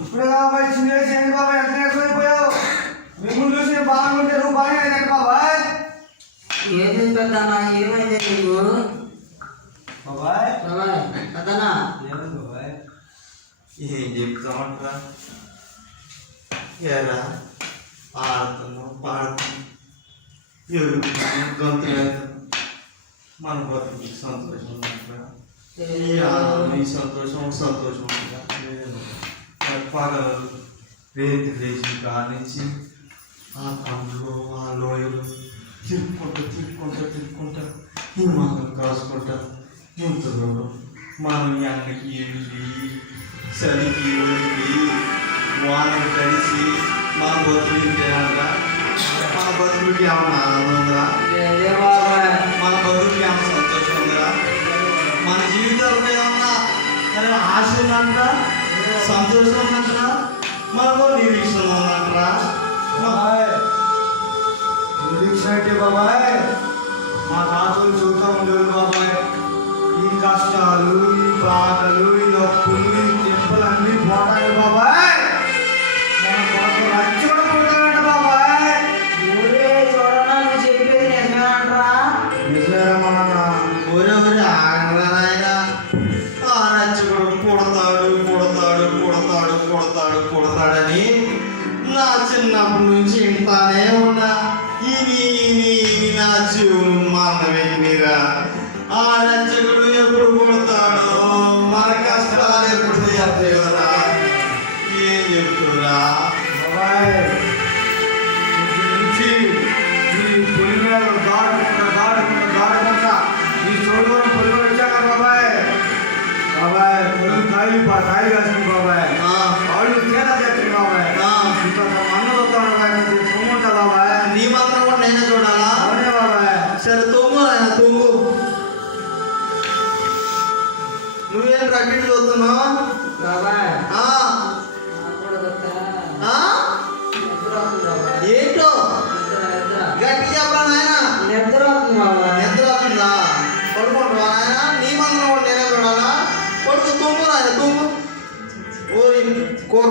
ఇప్పుడే బాబాయ్ చిన్న బాబాయ్ ఎంత ఎక్కువైపోయావు. మిమ్మల్ని చూసి బాగుంటే నువ్వు బాగా బాబాయ్. ఏది పెద్దనా ఏమైంది నీకు బాబాయ్? బాబాయ్ పెద్దనా ఏమైంది బాబాయ్? ఏం చెప్తామంటరా? ఎలా ఆడుతున్నావు పాడుతున్నావు గొంతు మన బతుకు సంతోషం ఉంటుందా? ఈ సంతోషం ఉంటుందా? పగలు రేతి లేచి కానించి ఆ పండ్లు ఆ లోయలు తిరుక్కుంటా ఈ మనం కాసుకుంటా ఎంత దూరం మనం ఎండకి ఎండి చలికి ఒడికి వానకి కలిసి మన బతుకులు చేయాలరా? మన బతుకులకి ఏమన్నా ఆనందం ఉందా? మన బతుకులకి ఏమన్నా సంతోషం ఉందా? మన జీవితాలపై ఏమన్నా ఆశ ఉందంటరా? సంతోషం ఉందంటరా? మనకు నిరీక్షణ ఉందంటరా? నిరీక్షణ అంటే బాబాయ్ మా తాతలు చూస్తూ ఉండేవారు బాబాయ్. ఈ కష్టాలు ఈ బాధలు ఈ నొప్పులు ఈ తిప్పలు అన్నీ పోతాయి బాబాయ్. మన కొరకు రచ్చి కూడా పుడతాడంట బాబాయ్. చూడనా నువ్వు చెప్పేది నిజమేనంటరా? నిజమేమన్నా ఒరే ఆగరా నాయన. ఆ రచ్చకుడు పుడతాడని నా చిన్నప్పటి నుంచి ఇంటానే ఉన్నా. ఇది నా జీవులు మానవేరా. ఆ రచ్చకుడు ఎప్పుడు పుడతాడో మన కష్టాలు ఎప్పుడు చెప్తారా? ఏం చెప్తురా బాబాయ్? నుంచి ఈ పొలిమేర దాడుకుంటా ఈ చోడుకొని పొలిమేర వచ్చాక బాబాయ్ పొలి కాయలు కాసింది బాబాయ్. వాళ్ళు తేడా చేస్తుంది బాబాయ్. ఇంత మన్ను వస్తాడు బాబాయ్. తుమ్ముంటా బాబాయ్. నీ మాత్రం కూడా నేనే చూడాలా? అవునే బాబాయ్. సరే తుమ్ము ఆయన తుమ్ము. నువ్వేం రగ్గిడి చూస్తున్నావు? బాబాయ్ ఏంటో గట్టి చెప్పరా నాయన? నిద్ర వస్తుంది బాబాయ్. నిద్ర వస్తుందా? పడుకుంటావా నాయన? నీ మంత్రం కూడా నేనే చూడాలా? పడుకు తుమ్ము నాయన తుమ్ము. ఓ కూర